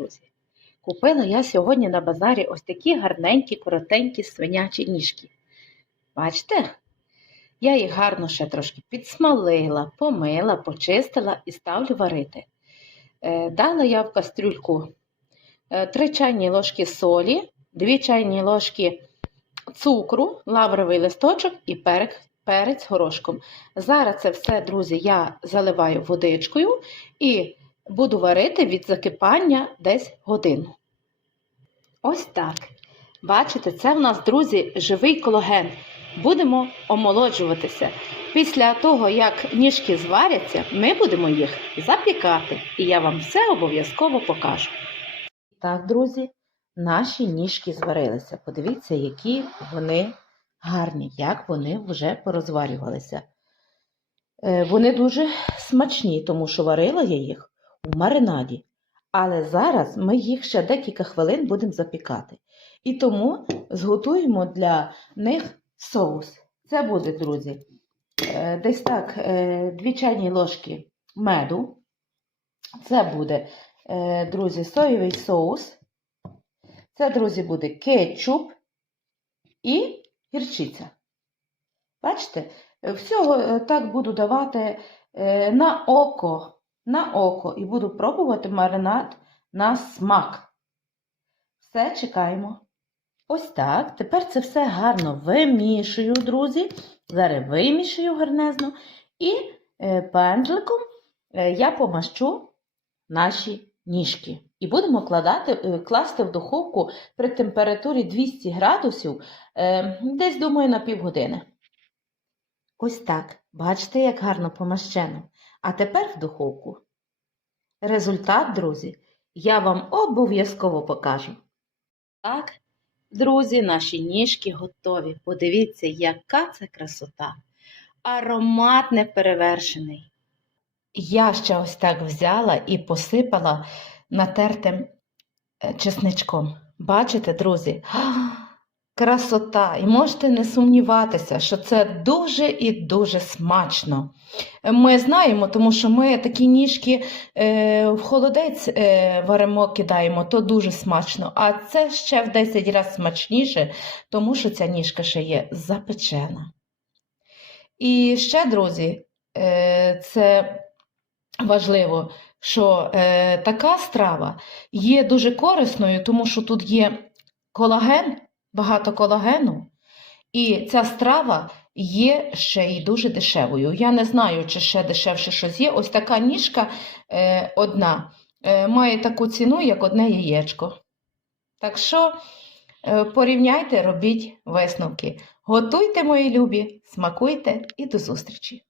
друзі. Купила я сьогодні на базарі ось такі гарненькі, коротенькі свинячі ніжки. Бачите? Я їх гарно ще трошки підсмалила, помила, почистила і ставлю варити. Е, Дала я в кастрюльку 3 чайні ложки солі, 2 чайні ложки цукру, лавровий листочок і перець, перець горошком. Зараз це все, друзі, я заливаю водичкою і буду варити від закипання десь годину. Ось так. Бачите, це в нас, друзі, живий колаген. Будемо омолоджуватися. Після того, як ніжки зваряться, ми будемо їх запікати, і я вам все обов'язково покажу. Так, друзі, наші ніжки зварилися. Подивіться, які вони гарні, як вони вже порозварювалися. Е, Вони дуже смачні, тому що варила я їх у маринаді. Але зараз ми їх ще декілька хвилин будемо запікати. І тому зготуємо для них соус. Це буде, друзі, е, десь так, 2 чайні ложки меду. Це буде, е, друзі, соєвий соус. Це, друзі, буде кетчуп і гірчиця. Бачите, всього е, так буду давати е, на око, на око і буду пробувати маринад на смак. Все чекаємо. Ось так. Тепер це все гарно вимішую, друзі. Зараз вимішую гарнезно. І е, пензликом е, я помащу наші ніжки. І будемо кладати, е, класти в духовку при температурі 200 градусів, десь, думаю, на півгодини. Ось так. Бачите, як гарно помащено. А тепер в духовку. Результат, друзі, я вам обов'язково покажу. Так, друзі, наші ніжки готові. Подивіться, яка це красота. Аромат неперевершений. Я ще ось так взяла і посипала натертим е, чесничком. Бачите, друзі? Красота! І можете не сумніватися, що це дуже і дуже смачно. Ми знаємо, тому що ми такі ніжки е, в холодець е, варимо, кидаємо, то дуже смачно. А це ще в 10 разів смачніше, тому що ця ніжка ще є запечена. І ще, друзі, е, це важливо, що така страва є дуже корисною, тому що тут є колаген, багато колагену, і ця страва є ще й дуже дешевою. Я не знаю, чи ще дешевше щось є. Ось така ніжка е, одна е, має таку ціну, як одне яєчко. Так що е, порівняйте, робіть висновки. Готуйте, мої любі, смакуйте і до зустрічі!